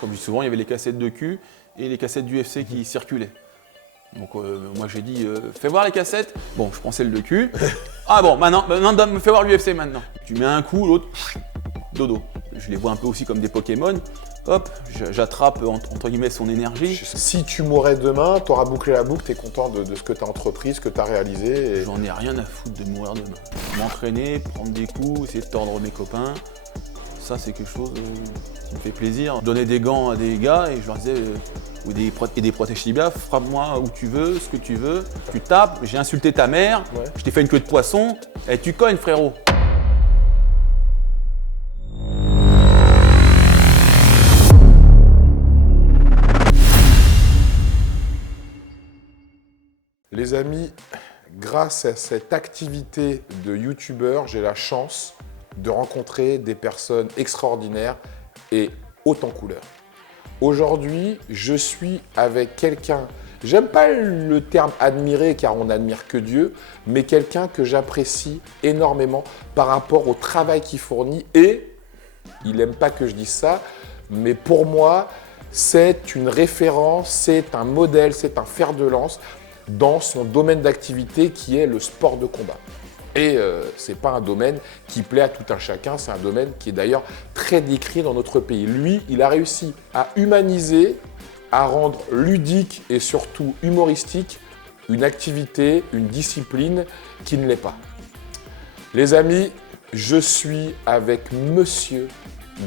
Comme je dis souvent, il y avait les cassettes de cul et les cassettes d'UFC qui circulaient. Donc moi j'ai dit, fais voir les cassettes. Bon, je prends celle de cul. Ah bon, maintenant fais voir l'UFC maintenant. Tu mets un coup, l'autre, dodo. Je les vois un peu aussi comme des Pokémon. Hop, j'attrape entre guillemets son énergie. Si tu mourrais demain, tu auras bouclé la boucle, tu es content de ce que tu as entrepris, ce que tu as réalisé. Et... J'en ai rien à foutre de mourir demain. M'entraîner, prendre des coups, essayer de tordre mes copains. Ça, c'est quelque chose qui me fait plaisir. Donner des gants à des gars et je leur disais, ou des protèges tibia, frappe-moi où tu veux, ce que tu veux. Tu tapes, j'ai insulté ta mère, je t'ai fait une queue de poisson, et tu cognes, frérot. Les amis, grâce à cette activité de youtubeur, j'ai la chance de rencontrer des personnes extraordinaires et hautes en couleur. Aujourd'hui, je suis avec quelqu'un, j'aime pas le terme admirer car on n'admire que Dieu, mais quelqu'un que j'apprécie énormément par rapport au travail qu'il fournit et, il n'aime pas que je dise ça, mais pour moi, c'est une référence, c'est un modèle, c'est un fer de lance dans son domaine d'activité qui est le sport de combat. Et ce n'est pas un domaine qui plaît à tout un chacun, c'est un domaine qui est d'ailleurs très décrit dans notre pays. Lui, il a réussi à humaniser, à rendre ludique et surtout humoristique une activité, une discipline qui ne l'est pas. Les amis, je suis avec Monsieur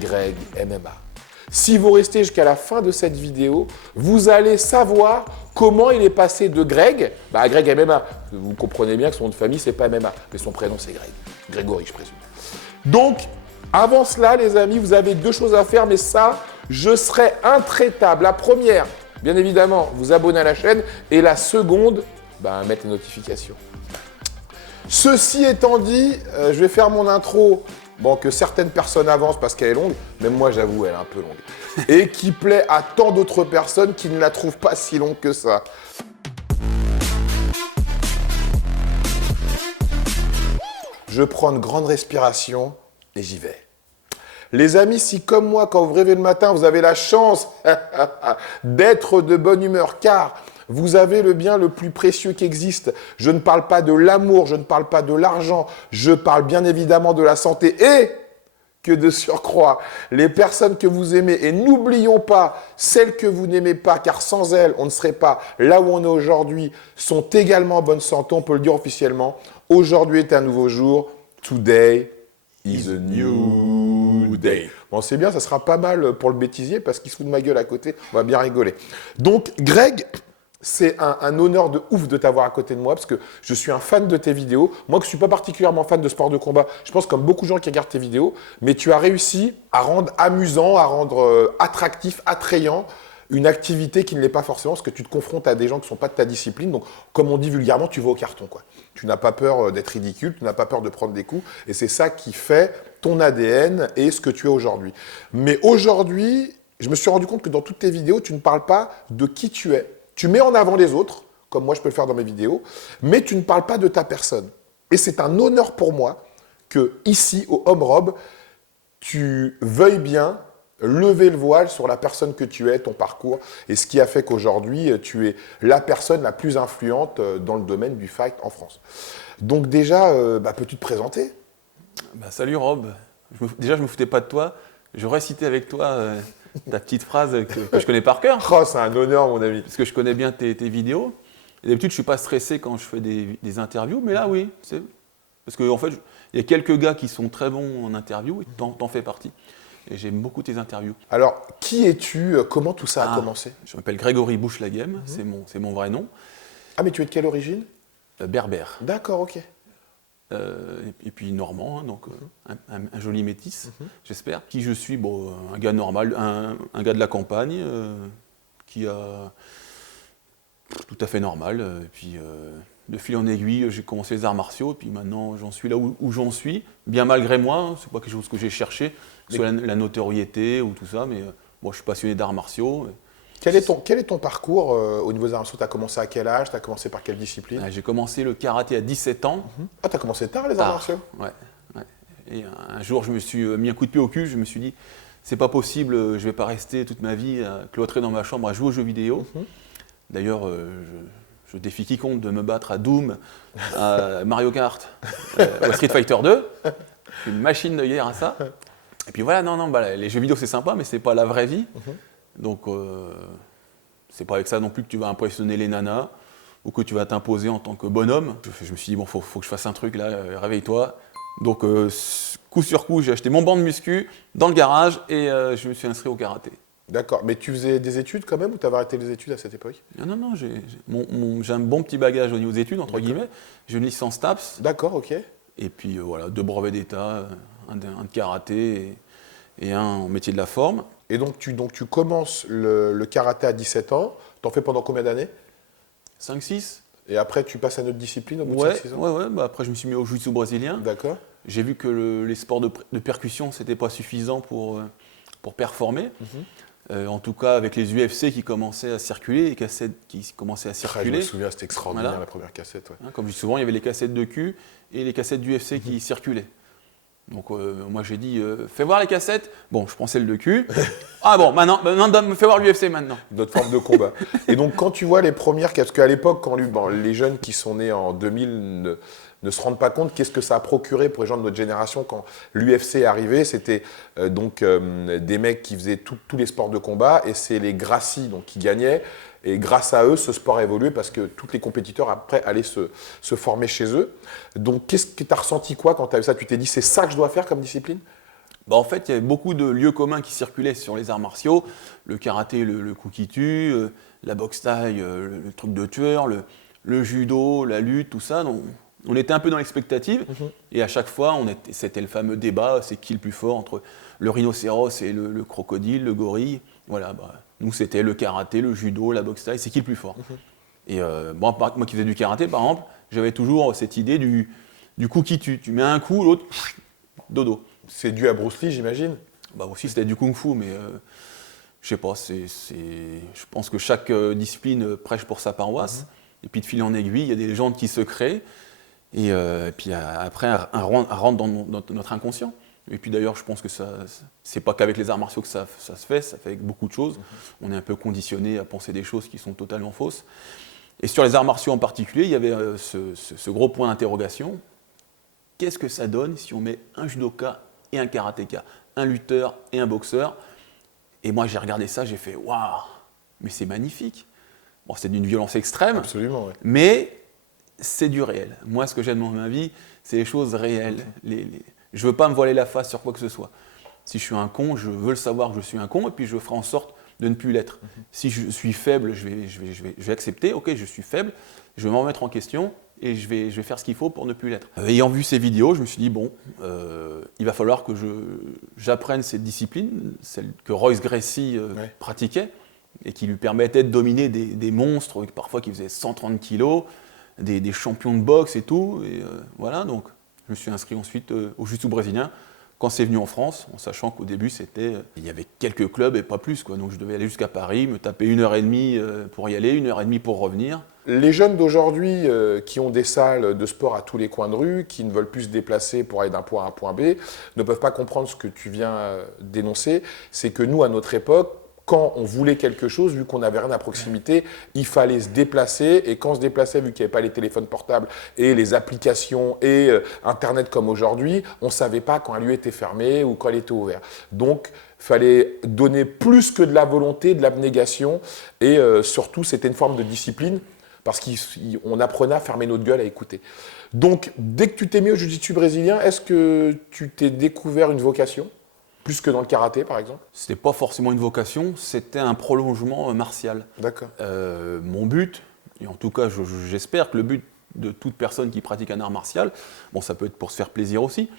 Greg MMA. Si vous restez jusqu'à la fin de cette vidéo, vous allez savoir comment il est passé de Greg à Greg MMA. Vous comprenez bien que son nom de famille, c'est pas MMA, mais son prénom, c'est Greg. Grégory, je présume. Donc, avant cela, les amis, vous avez deux choses à faire, mais ça, je serai intraitable. La première, bien évidemment, vous abonner à la chaîne. Et la seconde, mettre les notifications. Ceci étant dit, je vais faire mon intro. Bon, que certaines personnes avancent parce qu'elle est longue, même moi j'avoue, elle est un peu longue. Et qui plaît à tant d'autres personnes qui ne la trouvent pas si longue que ça. Je prends une grande respiration et j'y vais. Les amis, si comme moi, quand vous rêvez le matin, vous avez la chance d'être de bonne humeur, car vous avez le bien le plus précieux qui existe. Je ne parle pas de l'amour, je ne parle pas de l'argent, je parle bien évidemment de la santé et que de surcroît, les personnes que vous aimez, et n'oublions pas celles que vous n'aimez pas, car sans elles, on ne serait pas là où on est aujourd'hui, sont également en bonne santé, on peut le dire officiellement. Aujourd'hui est un nouveau jour, today is a new day. Bon, c'est bien, ça sera pas mal pour le bêtisier parce qu'il se fout de ma gueule à côté, on va bien rigoler. Donc, Greg, c'est un honneur de ouf de t'avoir à côté de moi parce que je suis un fan de tes vidéos. Moi, que je ne suis pas particulièrement fan de sport de combat, je pense comme beaucoup de gens qui regardent tes vidéos, mais tu as réussi à rendre amusant, à rendre attractif, attrayant une activité qui ne l'est pas forcément parce que tu te confrontes à des gens qui ne sont pas de ta discipline. Donc, comme on dit vulgairement, tu vas au carton, quoi. Tu n'as pas peur d'être ridicule, tu n'as pas peur de prendre des coups et c'est ça qui fait ton ADN et ce que tu es aujourd'hui. Mais aujourd'hui, je me suis rendu compte que dans toutes tes vidéos, tu ne parles pas de qui tu es. Tu mets en avant les autres, comme moi je peux le faire dans mes vidéos, mais tu ne parles pas de ta personne. Et c'est un honneur pour moi que ici, au Homme Robe, tu veuilles bien lever le voile sur la personne que tu es, ton parcours, et ce qui a fait qu'aujourd'hui, tu es la personne la plus influente dans le domaine du fight en France. Donc déjà, peux-tu te présenter ? Salut Rob, déjà je me foutais pas de toi, j'aurais cité avec toi ta petite phrase que je connais par cœur. Oh, c'est un honneur mon ami. Parce que je connais bien tes vidéos. Et d'habitude, je ne suis pas stressé quand je fais des interviews, mais là, oui. Parce qu'en fait, il y a quelques gars qui sont très bons en interview, et t'en fais partie. Et j'aime beaucoup tes interviews. Alors, qui es-tu ? Comment tout ça a commencé ? Je m'appelle Grégory Bouchlaghem, c'est mon vrai nom. Ah, mais tu es de quelle origine ? Berbère. D'accord, ok. Et puis normand, hein, donc un joli métis, j'espère. Qui je suis, un gars normal, un gars de la campagne, qui a tout à fait normal. Et puis de fil en aiguille, j'ai commencé les arts martiaux, et puis maintenant j'en suis là où j'en suis, bien malgré moi. Hein, c'est pas quelque chose que j'ai cherché, que ce soit la notoriété ou tout ça, mais je suis passionné d'arts martiaux. Quel est ton parcours au niveau des arts martiaux ? Tu as commencé à quel âge ? Tu as commencé par quelle discipline ? J'ai commencé le karaté à 17 ans. Ah, tu as commencé tard les arts martiaux ? Ouais. Et un jour, je me suis mis un coup de pied au cul, je me suis dit, c'est pas possible, je vais pas rester toute ma vie cloîtré dans ma chambre à jouer aux jeux vidéo. D'ailleurs, je défie quiconque de me battre à Doom, à Mario Kart, ou à Street Fighter 2. Je suis une machine de guerre à ça. Et puis voilà, non, bah, les jeux vidéo c'est sympa, mais c'est pas la vraie vie. Donc, c'est pas avec ça non plus que tu vas impressionner les nanas ou que tu vas t'imposer en tant que bonhomme. Je me suis dit, bon, faut que je fasse un truc là, réveille-toi. Donc, coup sur coup, j'ai acheté mon banc de muscu dans le garage et je me suis inscrit au karaté. D'accord, mais tu faisais des études quand même ou tu avais arrêté les études à cette époque? Non, j'ai un bon petit bagage au niveau des études, entre guillemets. J'ai une licence TAPS. D'accord, ok. Et puis voilà, 2 brevets d'État, un de karaté et un en métier de la forme. Et donc tu commences le karaté à 17 ans, t'en fais pendant combien d'années? 5-6. Et après tu passes à notre discipline au bout de Ouais, 5-6 ans? ouais, bah après je me suis mis au jiu-jitsu brésilien. D'accord. J'ai vu que les sports de percussion, c'était pas suffisant pour performer. En tout cas, avec les UFC qui commençaient à circuler, les cassettes qui commençaient à Ah, je circuler. me souviens, c'était extraordinaire Voilà. la première cassette. Ouais. Hein, comme je dis souvent, il y avait les cassettes de cul et les cassettes d'UFC qui circulaient. Donc moi j'ai dit, fais voir les cassettes. Bon, je prends celle de cul. Ah bon, maintenant, fais voir l'UFC maintenant. Notre forme de combat. Et donc quand tu vois les premières, parce qu'à l'époque, quand les jeunes qui sont nés en 2000 ne se rendent pas compte qu'est-ce que ça a procuré pour les gens de notre génération quand l'UFC est arrivé. C'était des mecs qui faisaient tous les sports de combat et c'est les Gracie donc, qui gagnaient. Et grâce à eux, ce sport a évolué parce que tous les compétiteurs après allaient se former chez eux. Donc qu'est-ce que tu as ressenti quoi quand tu as vu ça? Tu t'es dit c'est ça que je dois faire comme discipline? Bah, en fait, il y avait beaucoup de lieux communs qui circulaient sur les arts martiaux. Le karaté, le coup qui tue, la boxe thaï, le truc de tueur, le judo, la lutte, tout ça. Donc, on était un peu dans l'expectative. Et à chaque fois, c'était le fameux débat, c'est qui le plus fort entre le rhinocéros et le crocodile, le gorille. Voilà, bah, nous, c'était le karaté, le judo, la boxe thaï, c'est qui le plus fort. Et moi qui faisais du karaté, par exemple, j'avais toujours cette idée du coup qui tue. Tu mets un coup, l'autre, dodo. C'est dû à Bruce Lee, j'imagine? Bah aussi c'était du kung-fu, mais je sais pas, je pense que chaque discipline prêche pour sa paroisse, et puis de fil en aiguille, il y a des légendes qui se créent, et puis après, elle rentre dans notre inconscient. Et puis d'ailleurs, je pense que c'est pas qu'avec les arts martiaux que ça se fait, ça fait avec beaucoup de choses. On est un peu conditionné à penser des choses qui sont totalement fausses. Et sur les arts martiaux en particulier, il y avait ce gros point d'interrogation. Qu'est-ce que ça donne si on met un judoka et un karatéka, un lutteur et un boxeur? Et moi j'ai regardé ça, j'ai fait waouh, mais c'est magnifique. Bon, c'est d'une violence extrême, Absolument, ouais. mais c'est du réel. Moi, ce que j'aime dans ma vie, c'est les choses réelles. Je veux pas me voiler la face sur quoi que ce soit. Si je suis un con, je veux le savoir que je suis un con, et puis je ferai en sorte de ne plus l'être. Si je suis faible, je vais accepter, ok, je suis faible, je vais m'en remettre en question, et je vais faire ce qu'il faut pour ne plus l'être. Ayant vu ces vidéos, je me suis dit, bon, il va falloir que j'apprenne cette discipline, celle que Royce Gracie pratiquait, et qui lui permettait de dominer des monstres, parfois qui faisaient 130 kilos, des champions de boxe et tout. Et voilà, donc je me suis inscrit ensuite au jiu-jitsu brésilien quand c'est venu en France, en sachant qu'au début, il y avait quelques clubs et pas plus, quoi. Donc je devais aller jusqu'à Paris, me taper 1h30 pour y aller, 1h30 pour revenir. Les jeunes d'aujourd'hui qui ont des salles de sport à tous les coins de rue, qui ne veulent plus se déplacer pour aller d'un point A à un point B, ne peuvent pas comprendre ce que tu viens d'énoncer. C'est que nous, à notre époque, quand on voulait quelque chose, vu qu'on n'avait rien à proximité, il fallait se déplacer. Et quand on se déplaçait, vu qu'il n'y avait pas les téléphones portables et les applications et Internet comme aujourd'hui, on ne savait pas quand un lieu était fermé ou quand il était ouvert. Donc, il fallait donner plus que de la volonté, de l'abnégation. Et surtout, c'était une forme de discipline parce qu'on apprenait à fermer notre gueule, à écouter. Donc, dès que tu t'es mis au jiu-jitsu brésilien, est-ce que tu t'es découvert une vocation ? Plus que dans le karaté, par exemple? C'était pas forcément une vocation, c'était un prolongement martial. D'accord. Mon but, et en tout cas j'espère que le but de toute personne qui pratique un art martial, bon ça peut être pour se faire plaisir aussi,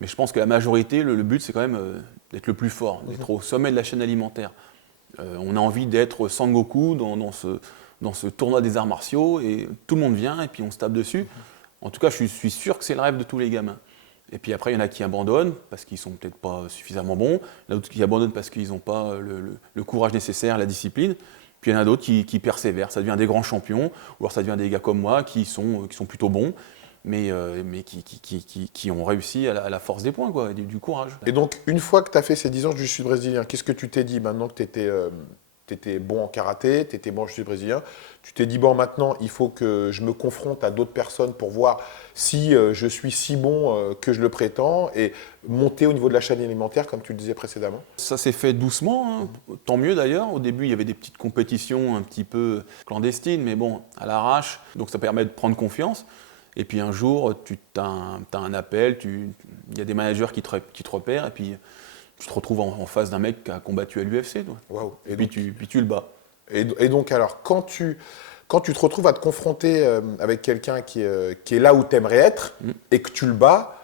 mais je pense que la majorité, le but c'est quand même d'être le plus fort, d'être au sommet de la chaîne alimentaire. On a envie d'être Sangoku dans ce tournoi des arts martiaux, et tout le monde vient et puis on se tape dessus. En tout cas je suis sûr que c'est le rêve de tous les gamins. Et puis après, il y en a qui abandonnent parce qu'ils ne sont peut-être pas suffisamment bons. Il y en a d'autres qui abandonnent parce qu'ils n'ont pas le courage nécessaire, la discipline. Puis il y en a d'autres qui persévèrent. Ça devient des grands champions, ou alors ça devient des gars comme moi qui sont plutôt bons. mais qui ont réussi à la force des points, quoi, et du courage. Et donc, une fois que tu as fait ces 10 ans de jiu-jitsu brésilien, qu'est-ce que tu t'es dit maintenant que tu étais bon en karaté, tu étais bon en jiu-jitsu brésilien? Tu t'es dit, bon, maintenant, il faut que je me confronte à d'autres personnes pour voir si je suis si bon que je le prétends et monter au niveau de la chaîne alimentaire, comme tu le disais précédemment? Ça s'est fait doucement, hein. Tant mieux d'ailleurs. Au début, il y avait des petites compétitions un petit peu clandestines, mais bon, à l'arrache, donc ça permet de prendre confiance. Et puis un jour, tu as un appel, il y a des managers qui te repèrent, et puis tu te retrouves en face d'un mec qui a combattu à l'UFC. Waouh. Et puis tu le bats. Et donc, alors, quand tu te retrouves à te confronter avec quelqu'un qui est là où tu aimerais être et que tu le bats,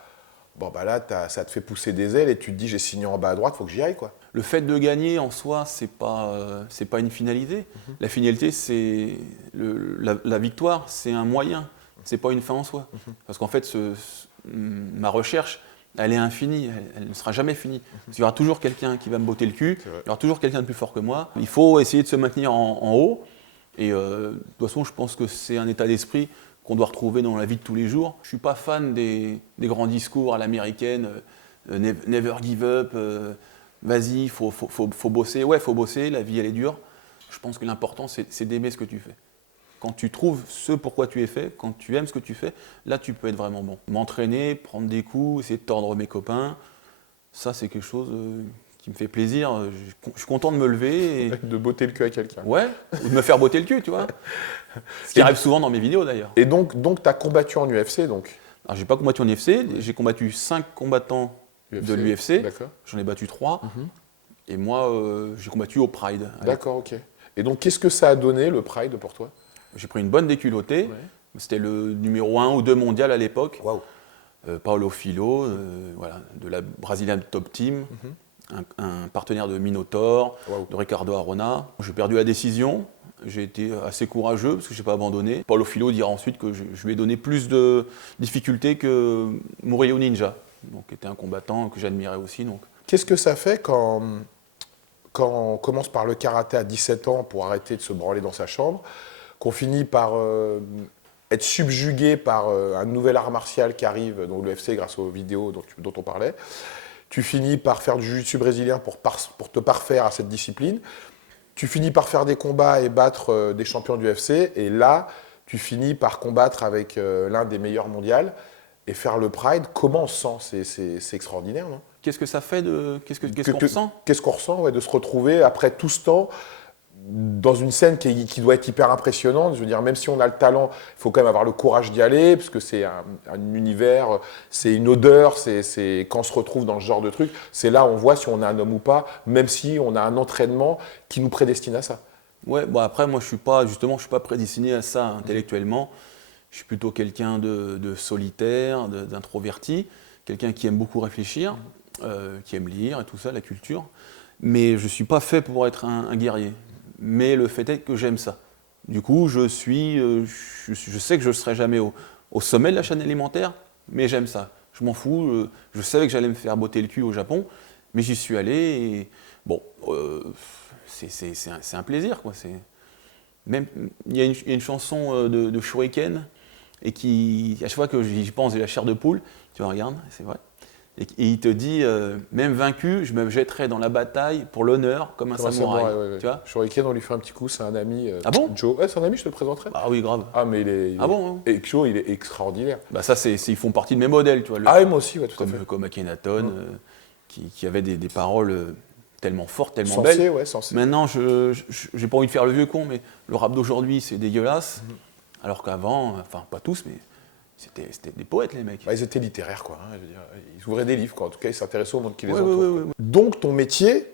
bon, bah là, ça te fait pousser des ailes et tu te dis, j'ai signé en bas à droite, il faut que j'y aille, quoi. Le fait de gagner en soi, c'est pas une finalité. La finalité, c'est la victoire, c'est un moyen. C'est pas une fin en soi. Parce qu'en fait, ma recherche, elle est infinie, elle ne sera jamais finie. Parce qu'il y aura toujours quelqu'un qui va me botter le cul, il y aura toujours quelqu'un de plus fort que moi. Il faut essayer de se maintenir en haut. Et de toute façon, je pense que c'est un état d'esprit qu'on doit retrouver dans la vie de tous les jours. Je ne suis pas fan des grands discours à l'américaine, never give up, vas-y, il faut bosser. Ouais, il faut bosser, la vie elle est dure. Je pense que l'important, c'est d'aimer ce que tu fais. Quand tu trouves ce pourquoi tu es fait, quand tu aimes ce que tu fais, là tu peux être vraiment bon. M'entraîner, prendre des coups, essayer de tordre mes copains, ça c'est quelque chose qui me fait plaisir. Je suis content de me lever. Et... De botter le cul à quelqu'un. Ouais, ou de me faire botter le cul, tu vois. Ce qui arrive souvent dans mes vidéos d'ailleurs. Et donc tu as combattu en UFC, donc? Alors j'ai pas combattu en UFC, j'ai combattu 5 combattants de l'UFC, j'en ai battu 3, et moi j'ai combattu au Pride. D'accord, ok. Et donc qu'est-ce que ça a donné le Pride pour toi? J'ai pris une bonne déculottée. C'était le numéro 1 ou 2 mondial à l'époque. Waouh. Paulo Filho, voilà, de la Brazilian Top Team, un partenaire de Minotaur, de Ricardo Arona. J'ai perdu la décision. J'ai été assez courageux parce que je n'ai pas abandonné. Paulo Filho dira ensuite que je lui ai donné plus de difficultés que Murillo Ninja, donc, qui était un combattant que j'admirais aussi. Donc. Qu'est-ce que ça fait quand on commence par le karaté à 17 ans pour arrêter de se branler dans sa chambre, qu'on finit par être subjugué par un nouvel art martial qui arrive, donc l'UFC grâce aux vidéos dont on parlait. Tu finis par faire du jiu-jitsu brésilien pour te parfaire à cette discipline. Tu finis par faire des combats et battre des champions du UFC. Et là, tu finis par combattre avec l'un des meilleurs mondiaux et faire le Pride. Comment on se sent? C'est extraordinaire, non? Qu'est-ce que ça fait qu'est-ce qu'on ressent? Qu'est-ce qu'on ressent, de se retrouver après tout ce temps dans une scène qui doit être hyper impressionnante. Je veux dire, même si on a le talent, il faut quand même avoir le courage d'y aller, parce que c'est un univers, c'est une odeur, quand on se retrouve dans ce genre de truc, c'est là où on voit si on est un homme ou pas, même si on a un entraînement qui nous prédestine à ça. Ouais, bon après, moi, je suis pas prédestiné à ça intellectuellement. Je suis plutôt quelqu'un de solitaire, d'introverti, quelqu'un qui aime beaucoup réfléchir, qui aime lire et tout ça, la culture. Mais je ne suis pas fait pour être un guerrier. Mais le fait est que j'aime ça. Du coup, je sais que je ne serai jamais au sommet de la chaîne alimentaire, mais j'aime ça. Je m'en fous. Je savais que j'allais me faire botter le cul au Japon, mais j'y suis allé. Et bon, c'est un plaisir, quoi. Même il y a une chanson de Shuriken et à chaque fois que j'y pense, j'ai la chair de poule. Tu vois, regarde, c'est vrai. Et il te dit, même vaincu, je me jetterai dans la bataille pour l'honneur comme un samouraï. Ouais. Tu vois? Shuriken, on lui fait un petit coup, c'est un ami. Ah bon? Joe. Ouais, c'est un ami, je te le présenterai. Ah oui, grave. Ah, mais bon? Et Joe, il est extraordinaire. Bah ça, ils font partie de mes modèles, tu vois. Ah, et moi aussi, ouais, tout à fait. Comme Akhenaton, qui avait des paroles tellement fortes, tellement sensé, belles. Ouais, sensé. Maintenant, j'ai pas envie de faire le vieux con, mais le rap d'aujourd'hui, c'est dégueulasse. Alors qu'avant, enfin, pas tous, mais c'était des poètes, les mecs. Bah, ils étaient littéraires, quoi. Je veux dire, ils ouvraient des livres, quoi. En tout cas, ils s'intéressaient au monde qui les Ouais, entoure. Ouais. Donc, ton métier,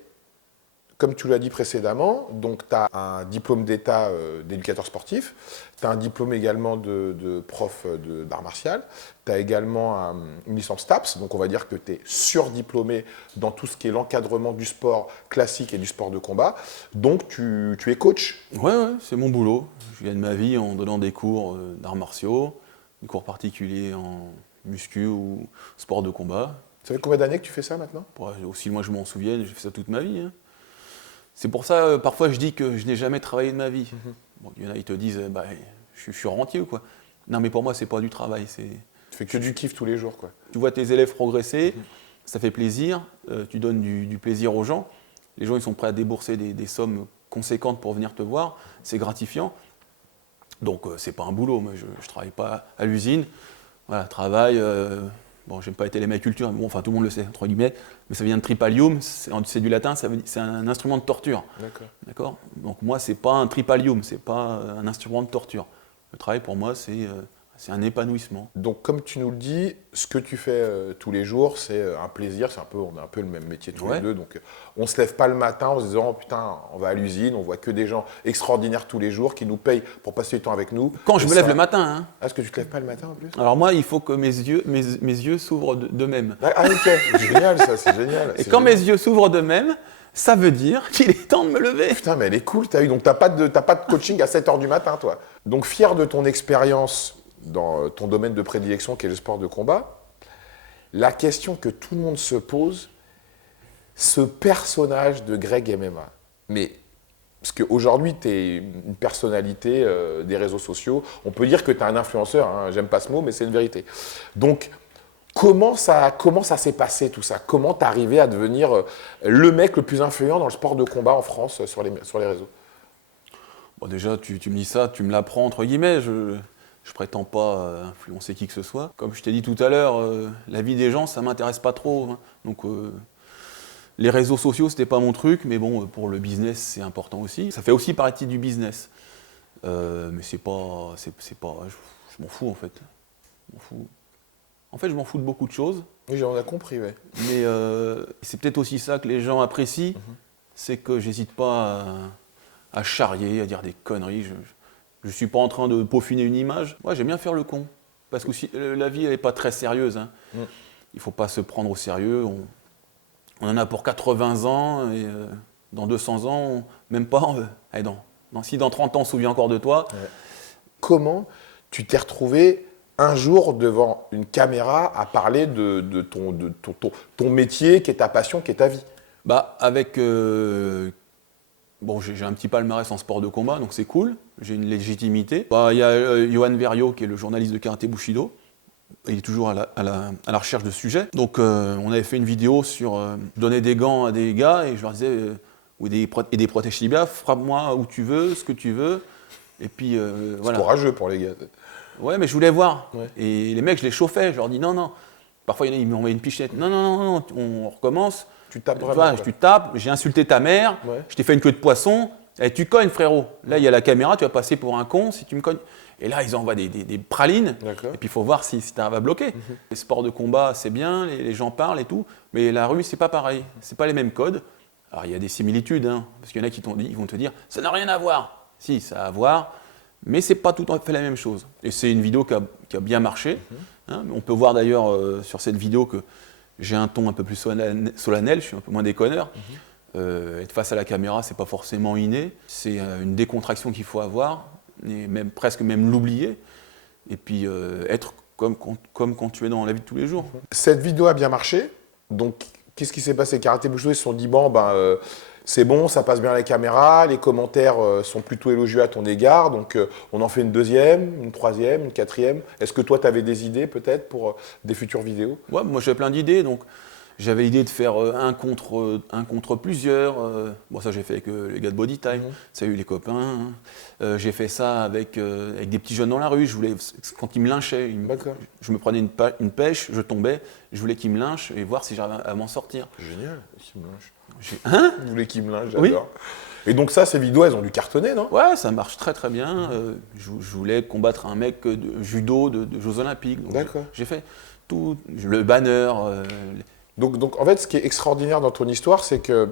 comme tu l'as dit précédemment, donc tu as un diplôme d'état d'éducateur sportif, tu as un diplôme également de prof d'art martial, tu as également une licence TAPS, donc on va dire que tu es surdiplômé dans tout ce qui est l'encadrement du sport classique et du sport de combat. Donc, tu es coach. Ouais, c'est mon boulot. Je gagne ma vie en donnant des cours d'arts martiaux, des cours particuliers en muscu ou sport de combat. Ça fait combien d'années que tu fais ça maintenant? Aussi loin que je m'en souvienne, j'ai fait ça toute ma vie. Hein. C'est pour ça, parfois, je dis que je n'ai jamais travaillé de ma vie. Bon, il y en a, ils te disent, bah, je suis rentier ou quoi. Non, mais pour moi, c'est pas du travail. Tu fais que du kiff tous les jours, quoi. Tu vois tes élèves progresser, ça fait plaisir, tu donnes du plaisir aux gens. Les gens ils sont prêts à débourser des sommes conséquentes pour venir te voir, c'est gratifiant. Donc c'est pas un boulot, moi je ne travaille pas à l'usine. Voilà, travail, bon j'aime pas être télémaculture, mais bon, enfin tout le monde le sait, entre guillemets, mais ça vient de tripalium, c'est du latin, c'est un instrument de torture. D'accord. Donc moi c'est pas un tripalium, c'est pas un instrument de torture. Le travail pour moi c'est un épanouissement. Donc, comme tu nous le dis, ce que tu fais tous les jours, c'est un plaisir. On a un peu le même métier tous les deux. Donc, on ne se lève pas le matin en se disant, oh, putain, on va à l'usine, on voit que des gens extraordinaires tous les jours qui nous payent pour passer du temps avec nous. Quand je me lève le matin. Hein. Est-ce que tu ne te lèves pas le matin en plus? Alors moi, il faut que mes yeux s'ouvrent d'eux-mêmes. Ah, ok, génial ça, c'est génial. Et quand mes yeux s'ouvrent d'eux-mêmes, ça veut dire qu'il est temps de me lever. Putain, mais elle est cool, t'as eu. Donc, t'as pas de coaching à 7h du matin, toi. Donc, fier de ton expérience dans ton domaine de prédilection qui est le sport de combat, la question que tout le monde se pose, ce personnage de Greg MMA, mais parce qu'aujourd'hui tu es une personnalité des réseaux sociaux, on peut dire que tu es un influenceur, hein, j'aime pas ce mot mais c'est une vérité. Donc comment ça s'est passé tout ça? Comment tu es arrivé à devenir le mec le plus influent dans le sport de combat en France sur les réseaux? Bon, déjà tu me dis ça, tu me l'apprends entre guillemets, je prétends pas influencer qui que ce soit. Comme je t'ai dit tout à l'heure, la vie des gens, ça m'intéresse pas trop. Hein. Donc, les réseaux sociaux, c'était pas mon truc, mais bon, pour le business, c'est important aussi. Ça fait aussi partie du business. Mais c'est pas, je m'en fous en fait. Je m'en fous de beaucoup de choses. Oui, on a compris, ouais. Mais c'est peut-être aussi ça que les gens apprécient, c'est que j'hésite pas à charrier, à dire des conneries. Je ne suis pas en train de peaufiner une image. Moi, j'aime bien faire le con. Parce que la vie, elle n'est pas très sérieuse. Hein. Il ne faut pas se prendre au sérieux. On en a pour 80 ans et dans 200 ans, même pas. Si dans 30 ans, on se souvient encore de toi. Ouais. Comment tu t'es retrouvé un jour devant une caméra à parler de ton métier, qui est ta passion, qui est ta vie? Avec... Bon, j'ai un petit palmarès en sport de combat, donc c'est cool, j'ai une légitimité. Il y a Johan Verriot, qui est le journaliste de Karaté Bushido, il est toujours à la recherche de sujets. Donc on avait fait une vidéo sur donner des gants à des gars, et je leur disais, ou des protèges tibia, frappe-moi où tu veux, ce que tu veux, et puis voilà. C'est courageux pour les gars. Ouais, mais je voulais voir. Ouais. Et les mecs, je les chauffais, je leur dis non. Parfois, ils m'envoyaient une pichette, non, on recommence. Tu tapes vraiment. Tu tapes, j'ai insulté ta mère, je t'ai fait une queue de poisson, et tu cognes frérot. Là il y a la caméra, tu vas passer pour un con si tu me cognes. Et là ils envoient des pralines, et puis il faut voir si tu arrives à bloquer. Les sports de combat c'est bien, les gens parlent et tout, mais la rue c'est pas pareil, c'est pas les mêmes codes. Alors il y a des similitudes, hein, parce qu'il y en a qui ils vont te dire ça n'a rien à voir. Si, ça a à voir, mais c'est pas tout à fait la même chose. Et c'est une vidéo qui a bien marché. Hein, on peut voir d'ailleurs sur cette vidéo que j'ai un ton un peu plus solennel, je suis un peu moins déconneur. Être face à la caméra, c'est pas forcément inné. C'est une décontraction qu'il faut avoir, et presque l'oublier. Et puis être comme quand tu es dans la vie de tous les jours. Cette vidéo a bien marché. Donc, qu'est-ce qui s'est passé? Karaté Bushido, ils se sont dit, c'est bon, ça passe bien à la caméra, les commentaires sont plutôt élogieux à ton égard, donc on en fait une deuxième, une troisième, une quatrième. Est-ce que toi, tu avais des idées peut-être pour des futures vidéos? Ouais, moi j'avais plein d'idées, donc j'avais l'idée de faire un contre plusieurs. Bon, ça j'ai fait avec les gars de Body Time, salut les copains. Hein. J'ai fait ça avec des petits jeunes dans la rue, quand ils me lynchaient, je me prenais une pêche, je tombais, je voulais qu'ils me lynchent et voir si j'arrivais à m'en sortir. Génial, qu'ils me lynchent. Hein? Vous voulez qu'ils me lynchent, j'adore. Oui. Et donc ça, ces vidéos, elles ont dû cartonner, non? Ouais, ça marche très très bien. Je voulais combattre un mec de judo de Jeux Olympiques. D'accord. J'ai fait tout, le banner. Donc en fait, ce qui est extraordinaire dans ton histoire, c'est que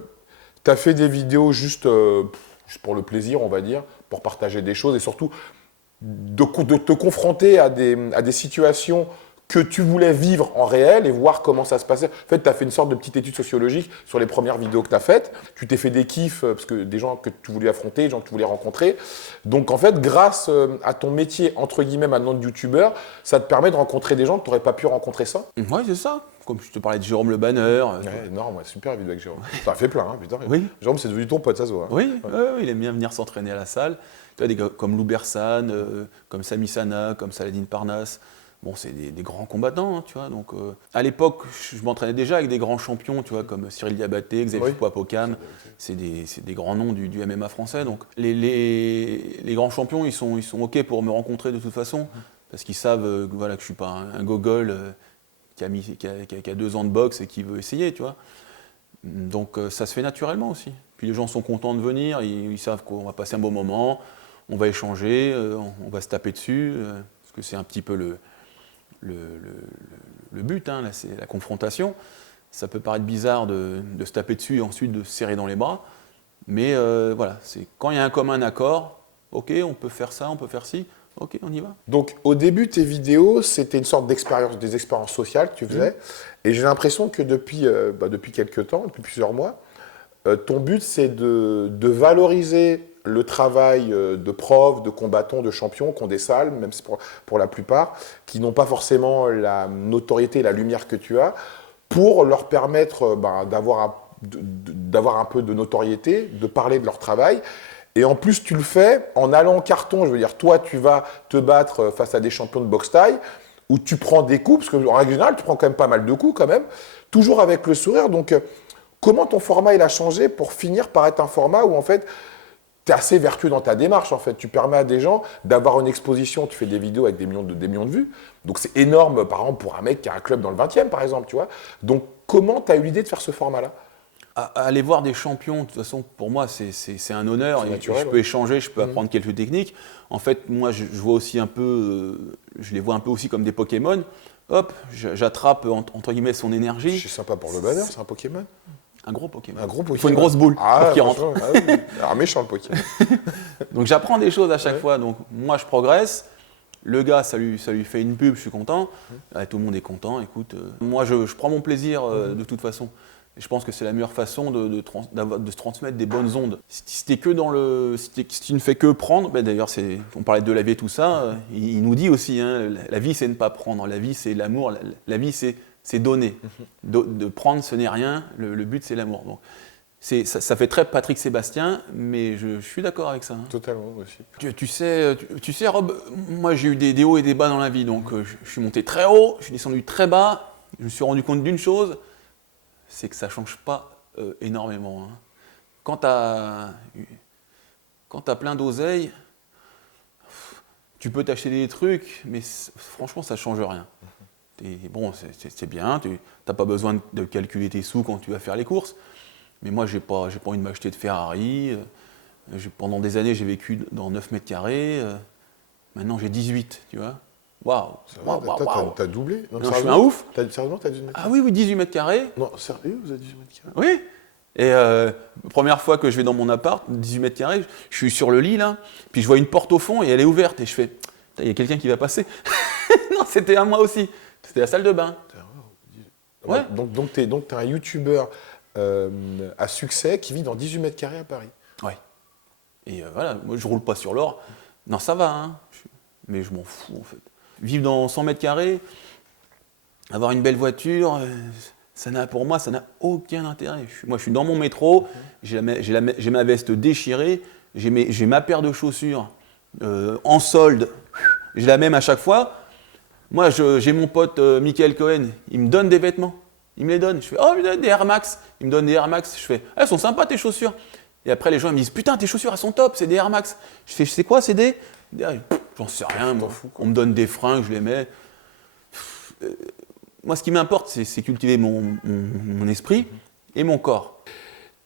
tu as fait des vidéos juste pour le plaisir, on va dire, pour partager des choses et surtout de te confronter à des situations que tu voulais vivre en réel et voir comment ça se passait. En fait, tu as fait une sorte de petite étude sociologique sur les premières vidéos que tu as faites. Tu t'es fait des kiffs parce que des gens que tu voulais affronter, des gens que tu voulais rencontrer. Donc, en fait, grâce à ton métier, entre guillemets, maintenant de youtubeur, ça te permet de rencontrer des gens que tu n'aurais pas pu rencontrer sans. Ouais, c'est ça. Comme je te parlais de Jérôme Le Banner. Non, super vidéo avec Jérôme. T'en as fait plein, hein, putain. Oui. Jérôme, c'est devenu ton pote, ça se voit. Hein. Oui, il aime bien venir s'entraîner à la salle. Tu as des gars comme Lou Bersan, comme Sami Sana, comme Saladin Parnasse. bon, c'est des grands combattants, hein, tu vois. Donc, à l'époque, je m'entraînais déjà avec des grands champions, tu vois, comme Cyril Diabaté, Xavier Poapokam. C'est des grands noms du MMA français. Donc, les grands champions, ils sont OK pour me rencontrer de toute façon, parce qu'ils savent voilà, que je ne suis pas un gogol qui a 2 ans de boxe et qui veut essayer, tu vois. Donc, ça se fait naturellement aussi. Puis les gens sont contents de venir, ils savent qu'on va passer un bon moment, on va échanger, on va se taper dessus, parce que c'est un petit peu le but, hein, là, c'est la confrontation. Ça peut paraître bizarre de se taper dessus et ensuite de se serrer dans les bras, mais voilà, c'est quand il y a un commun accord, ok, on peut faire ça, on peut faire ci, ok, on y va. Donc, au début, tes vidéos, c'était une sorte des expériences sociales que tu faisais. Et j'ai l'impression que depuis quelques temps, depuis plusieurs mois, ton but, c'est de valoriser le travail de profs, de combattants, de champions qui ont des salles, même si pour la plupart, qui n'ont pas forcément la notoriété et la lumière que tu as, pour leur permettre d'avoir un peu de notoriété, de parler de leur travail. Et en plus, tu le fais en allant en carton. Je veux dire, toi, tu vas te battre face à des champions de boxe thaï, où tu prends des coups, parce qu'en règle générale, tu prends quand même pas mal de coups, quand même, toujours avec le sourire. Donc, comment ton format il a changé pour finir par être un format où, en fait, tu es assez vertueux dans ta démarche, en fait. Tu permets à des gens d'avoir une exposition. Tu fais des vidéos avec des millions de vues. Donc, c'est énorme, par exemple, pour un mec qui a un club dans le 20e, par exemple, tu vois. Donc, comment tu as eu l'idée de faire ce format-là ? Aller voir des champions, de toute façon, pour moi, c'est un honneur. Et je peux échanger, je peux apprendre quelques techniques. En fait, moi, je vois aussi un peu, je les vois un peu aussi comme des Pokémon. Hop, j'attrape, entre guillemets, son énergie. C'est sympa pour le bonheur, c'est un Pokémon. Un gros Pokémon. Un gros Pokémon. Il faut une grosse boule pour qu'il rentre. Ah oui. Alors, méchant le Pokémon. Donc, j'apprends des choses à chaque fois. Donc, moi, je progresse. Le gars, ça lui fait une pub, je suis content. Tout le monde est content. Écoute, moi, je prends mon plaisir de toute façon. Et je pense que c'est la meilleure façon de se transmettre des bonnes ondes. Si t'es que si tu ne fais que prendre, ben d'ailleurs, on parlait de la vie et tout ça, il nous dit aussi, hein, la vie c'est ne pas prendre, la vie c'est l'amour, la vie c'est donner. De prendre ce n'est rien, le but c'est l'amour. Donc, ça fait très Patrick Sébastien, mais je suis d'accord avec ça. Hein. Totalement aussi. Tu sais, Rob, moi j'ai eu des hauts et des bas dans la vie, donc je suis monté très haut, je suis descendu très bas, je me suis rendu compte d'une chose, c'est que ça ne change pas énormément. Hein. Quand tu as plein d'oseille, tu peux t'acheter des trucs, mais franchement, ça ne change rien. Bon, c'est bien, tu n'as pas besoin de calculer tes sous quand tu vas faire les courses, mais moi, j'ai pas envie de m'acheter de Ferrari. Pendant des années, j'ai vécu dans 9 mètres carrés. Maintenant, j'ai 18, tu vois. Waouh! T'as doublé? Non, je suis un ouf! Sérieusement, t'as 18 mètres carrés? Ah oui, 18 mètres carrés. Non, sérieux, vous avez 18 mètres carrés? Oui! Et première fois que je vais dans mon appart, 18 mètres carrés, je suis sur le lit là, puis je vois une porte au fond et elle est ouverte. Et je fais, il y a quelqu'un qui va passer. Non, c'était à moi aussi. C'était la salle de bain. Ouais. Donc t'es un youtubeur à succès qui vit dans 18 mètres carrés à Paris. Ouais. Et voilà, moi je roule pas sur l'or. Non, ça va, hein. Mais je m'en fous en fait. Vivre dans 100 mètres carrés, avoir une belle voiture, pour moi, ça n'a aucun intérêt. Moi, je suis dans mon métro, j'ai ma veste déchirée, j'ai ma paire de chaussures en solde, j'ai la même à chaque fois. Moi, j'ai mon pote Michael Cohen, il me donne des vêtements, il me les donne. Je fais, oh, il me donne des Air Max, il me donne des Air Max. Je fais, elles sont sympas tes chaussures. Et après, les gens ils me disent, putain, tes chaussures, elles sont top, c'est des Air Max. Je fais, c'est quoi, c'est des... J'en sais rien, moi. On me donne des fringues, je les mets. Moi, ce qui m'importe, c'est cultiver mon esprit et mon corps.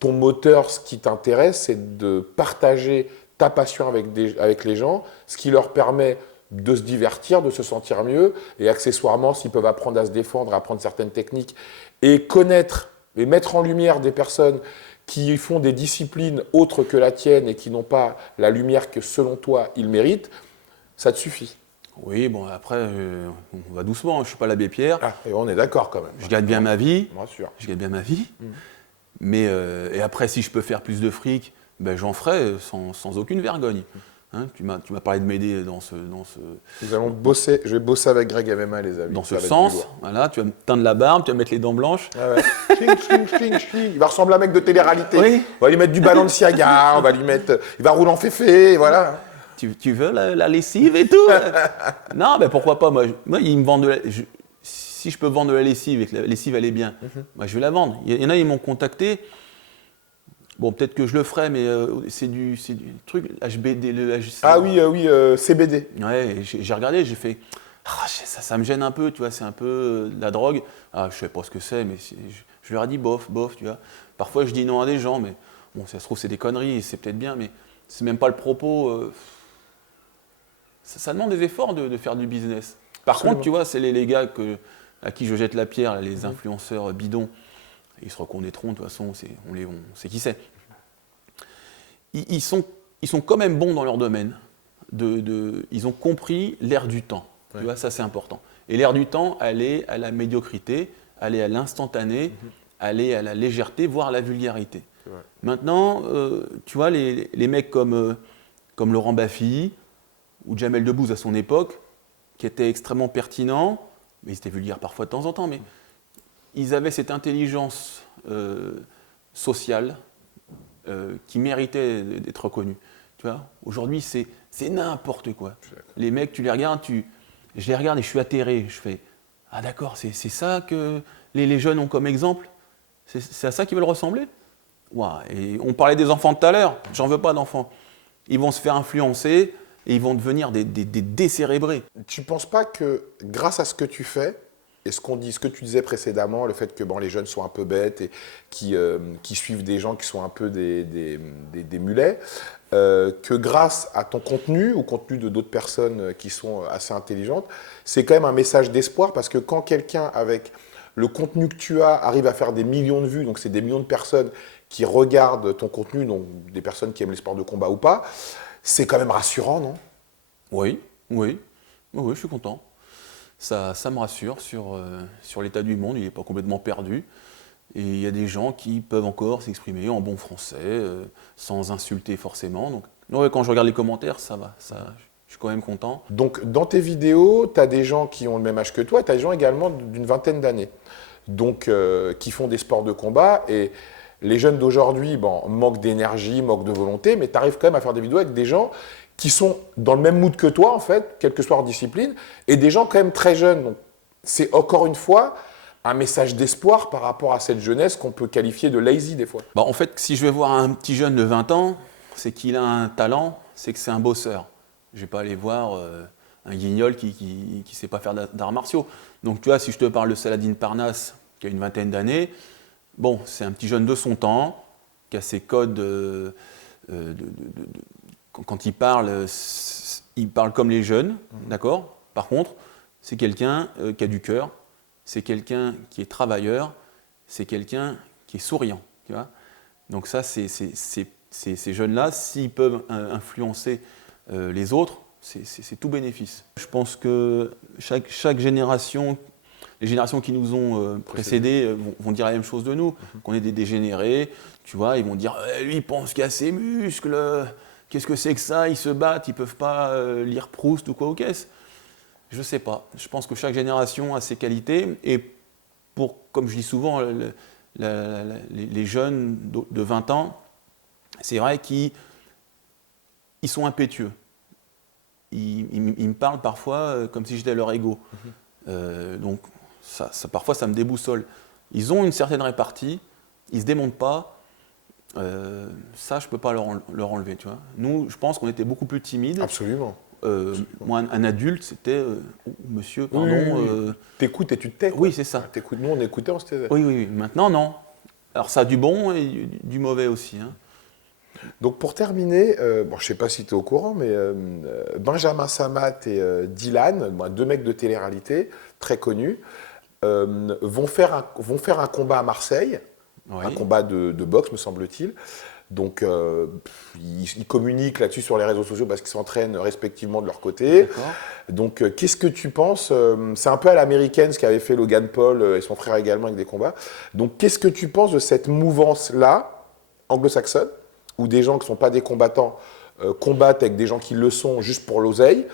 Ton moteur, ce qui t'intéresse, c'est de partager ta passion avec les gens, ce qui leur permet de se divertir, de se sentir mieux, et accessoirement, s'ils peuvent apprendre à se défendre, à apprendre certaines techniques, et connaître et mettre en lumière des personnes qui font des disciplines autres que la tienne et qui n'ont pas la lumière que, selon toi, ils méritent, ça te suffit. Oui, bon, après, on va doucement, je ne suis pas l'abbé Pierre. Ah, et on est d'accord quand même. Je gagne bien ma vie. Bien sûr. Je gagne bien ma vie. Mais, et après, si je peux faire plus de fric, ben, j'en ferai sans aucune vergogne. Hein, tu m'as parlé de m'aider dans ce... Nous allons bosser, je vais bosser avec Greg MMA, les amis. Dans ce sens, voilà, tu vas me teindre la barbe, tu vas mettre les dents blanches. Ah ouais. Il va ressembler à un mec de télé-réalité. Oui. On va lui mettre du Balenciaga, il va rouler en féfé, voilà. tu veux la lessive et tout? Non, mais pourquoi pas? Moi, ils me vendent si je peux vendre de la lessive et que la lessive, elle est bien, moi, je vais la vendre. Il y en a, ils m'ont contacté. Bon, peut-être que je le ferai, mais c'est du truc HBD. Ah oui, CBD. Ouais, j'ai regardé, j'ai fait, ça me gêne un peu, tu vois, c'est un peu de la drogue. Ah, je sais pas ce que c'est, mais je leur ai dit bof, tu vois. Parfois, je dis non à des gens, mais bon, ça se trouve, c'est des conneries, c'est peut-être bien, mais c'est même pas le propos. Ça demande des efforts de faire du business. Par contre, tu vois, c'est les gars à qui je jette la pierre, les influenceurs bidons. Ils se reconnaîtront, de toute façon, on sait qui c'est. Ils sont quand même bons dans leur domaine. Ils ont compris l'ère du temps. Tu vois, ça, c'est important. Et l'ère du temps, elle est à la médiocrité, elle est à l'instantané, elle est à la légèreté, voire à la vulgarité. Maintenant, tu vois, les mecs comme Laurent Baffy ou Jamel Debbouze à son époque, qui étaient extrêmement pertinents, mais ils étaient vulgaires parfois de temps en temps, mais ils avaient cette intelligence sociale qui méritait d'être reconnue. Tu vois, aujourd'hui, c'est n'importe quoi. Les mecs, tu les regardes, je les regarde et je suis atterré. Je fais, ah d'accord, c'est ça que les jeunes ont comme exemple? C'est à ça qu'ils veulent ressembler? Ouah, et on parlait des enfants tout à l'heure, j'en veux pas d'enfants. Ils vont se faire influencer et ils vont devenir des décérébrés. Tu ne penses pas que grâce à ce que tu fais, et ce que tu disais précédemment, le fait que les jeunes sont un peu bêtes et qui suivent des gens qui sont un peu des mulets, que grâce à ton contenu, ou contenu de d'autres personnes qui sont assez intelligentes, c'est quand même un message d'espoir, parce que quand quelqu'un avec le contenu que tu as arrive à faire des millions de vues, donc c'est des millions de personnes qui regardent ton contenu, donc des personnes qui aiment les sports de combat ou pas, c'est quand même rassurant, non? Oui, je suis content. Ça me rassure sur l'état du monde, il n'est pas complètement perdu. Et il y a des gens qui peuvent encore s'exprimer en bon français, sans insulter forcément. Donc, ouais, quand je regarde les commentaires, ça va, je suis quand même content. Donc, dans tes vidéos, tu as des gens qui ont le même âge que toi, tu as des gens également d'une vingtaine d'années, donc qui font des sports de combat. Et les jeunes d'aujourd'hui manquent d'énergie, manquent de volonté, mais tu arrives quand même à faire des vidéos avec des gens qui sont dans le même mood que toi, en fait, quelle que soit leur discipline, et des gens quand même très jeunes. Donc, c'est encore une fois un message d'espoir par rapport à cette jeunesse qu'on peut qualifier de lazy des fois. En fait, si je vais voir un petit jeune de 20 ans, c'est qu'il a un talent, c'est que c'est un bosseur. Je ne vais pas aller voir un guignol qui ne sait pas faire d'arts martiaux. Donc, tu vois, si je te parle de Saladin Parnasse, qui a une vingtaine d'années, bon, c'est un petit jeune de son temps, qui a ses codes quand il parle comme les jeunes, d'accord? Par contre, c'est quelqu'un qui a du cœur, c'est quelqu'un qui est travailleur, c'est quelqu'un qui est souriant, tu vois? Donc ça, ces jeunes-là, s'ils peuvent influencer les autres, c'est tout bénéfice. Je pense que chaque génération, les générations qui nous ont précédés vont dire la même chose de nous, qu'on est des dégénérés, tu vois, ils vont dire lui il pense qu'il a ses muscles, qu'est-ce que c'est que ça, ils se battent, ils ne peuvent pas lire Proust ou quoi ou qu'est-ce. Je ne sais pas, je pense que chaque génération a ses qualités et comme je dis souvent, les jeunes de 20 ans, c'est vrai qu'ils sont impétueux. Ils me parlent parfois comme si j'étais leur ego. Donc parfois ça me déboussole. Ils ont une certaine répartie, ils ne se démontent pas. Ça, je ne peux pas leur enlever. Tu vois. Nous, je pense qu'on était beaucoup plus timides. Absolument. Moi, un adulte, c'était monsieur, pardon. Oui. T'écoutes et tu te tais. Oui, c'est ça. Nous, on écoutait, on se taisait. Oui. Maintenant, non. Alors, ça a du bon et du mauvais aussi. Hein. Donc, pour terminer, je ne sais pas si tu es au courant, mais Benjamin Samat et Dylan, deux mecs de télé-réalité très connus, vont faire un combat à Marseille. Oui. Un combat de boxe, me semble-t-il. Donc, ils communiquent là-dessus sur les réseaux sociaux parce qu'ils s'entraînent respectivement de leur côté. Donc, qu'est-ce que tu penses? C'est un peu à l'américaine ce qu'avait fait Logan Paul et son frère également avec des combats. Donc, qu'est-ce que tu penses de cette mouvance-là, anglo-saxonne, où des gens qui ne sont pas des combattants combattent avec des gens qui le sont juste pour l'oseille?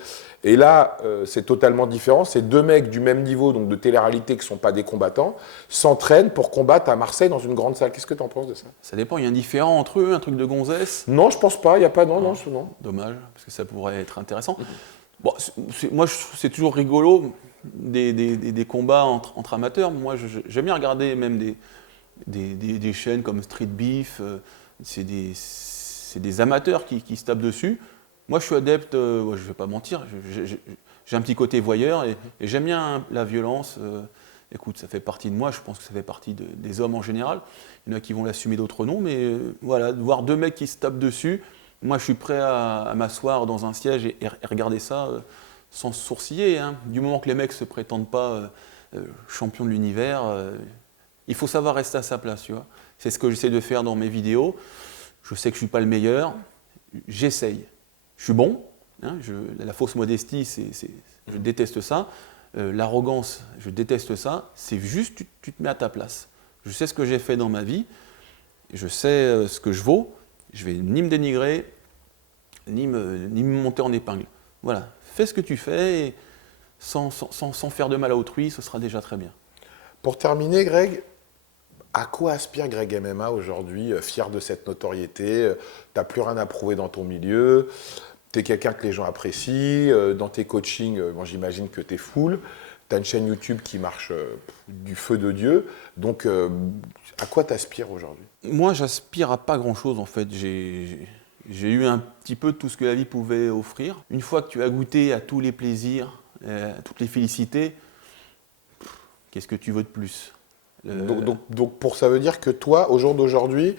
Et là, c'est totalement différent. C'est deux mecs du même niveau, donc de télé-réalité, qui ne sont pas des combattants, s'entraînent pour combattre à Marseille dans une grande salle. Qu'est-ce que tu en penses de ça? Ça dépend, il y a un différent entre eux, un truc de gonzesse. Non, je pense pas. Il n'y a pas. Non, non, non. Dommage, parce que ça pourrait être intéressant. Bon, moi, je trouve que c'est toujours rigolo des combats entre amateurs. Moi, j'aime bien regarder même des chaînes comme Street Beef. C'est des amateurs qui se tapent dessus. Moi, je suis adepte, je ne vais pas mentir, j'ai un petit côté voyeur et j'aime bien la violence. Écoute, ça fait partie de moi, je pense que ça fait partie des hommes en général. Il y en a qui vont l'assumer, d'autres non, mais voilà, de voir deux mecs qui se tapent dessus, moi je suis prêt à m'asseoir dans un siège et regarder ça sans sourciller. Hein. Du moment que les mecs ne se prétendent pas champions de l'univers, il faut savoir rester à sa place, tu vois. C'est ce que j'essaie de faire dans mes vidéos. Je sais que je ne suis pas le meilleur, j'essaye. Je suis bon, hein, la fausse modestie, je déteste ça. L'arrogance, je déteste ça. C'est juste, tu te mets à ta place. Je sais ce que j'ai fait dans ma vie, je sais ce que je vaux. Je vais ni me dénigrer, ni me monter en épingle. Voilà, fais ce que tu fais et sans faire de mal à autrui, ce sera déjà très bien. Pour terminer, Greg, à quoi aspire Greg MMA aujourd'hui, fier de cette notoriété? Tu n'as plus rien à prouver dans ton milieu, tu es quelqu'un que les gens apprécient, dans tes coachings, bon, j'imagine que tu es full, tu as une chaîne YouTube qui marche du feu de Dieu, donc à quoi tu aspires aujourd'hui? Moi, j'aspire à pas grand-chose en fait. J'ai eu un petit peu tout ce que la vie pouvait offrir. Une fois que tu as goûté à tous les plaisirs, à toutes les félicités, qu'est-ce que tu veux de plus? Donc pour ça veut dire que toi, au jour d'aujourd'hui,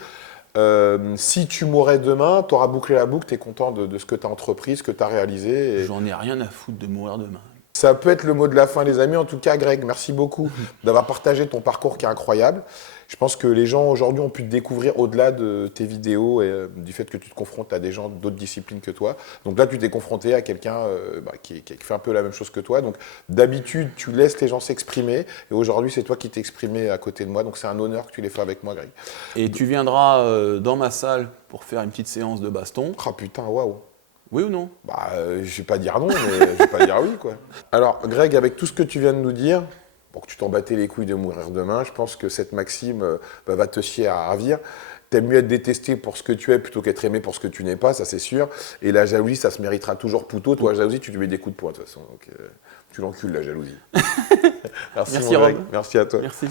si tu mourais demain, tu auras bouclé la boucle, tu es content de ce que tu as entrepris, ce que tu as réalisé. Et... J'en ai rien à foutre de mourir demain. Ça peut être le mot de la fin, les amis. En tout cas, Greg, merci beaucoup d'avoir partagé ton parcours qui est incroyable. Je pense que les gens aujourd'hui ont pu te découvrir au-delà de tes vidéos et du fait que tu te confrontes à des gens d'autres disciplines que toi. Donc là, tu t'es confronté à quelqu'un qui fait un peu la même chose que toi. Donc d'habitude, tu laisses les gens s'exprimer. Et aujourd'hui, c'est toi qui t'es exprimé à côté de moi. Donc c'est un honneur que tu l'aies fait avec moi, Greg. Et tu viendras dans ma salle pour faire une petite séance de baston. Ah putain, waouh! Oui ou non? Je ne vais pas dire non, mais je vais pas dire oui, quoi. Alors, Greg, avec tout ce que tu viens de nous dire, pour que tu t'en battais les couilles de mourir demain, je pense que cette maxime va te chier à ravir. T'aimes mieux être détesté pour ce que tu es plutôt qu'être aimé pour ce que tu n'es pas, ça c'est sûr. Et la jalousie, ça se méritera toujours poutot. Toi, la jalousie, tu lui mets des coups de poing de toute façon. Donc, tu l'encules, la jalousie. Merci Rob. Merci à toi. Merci.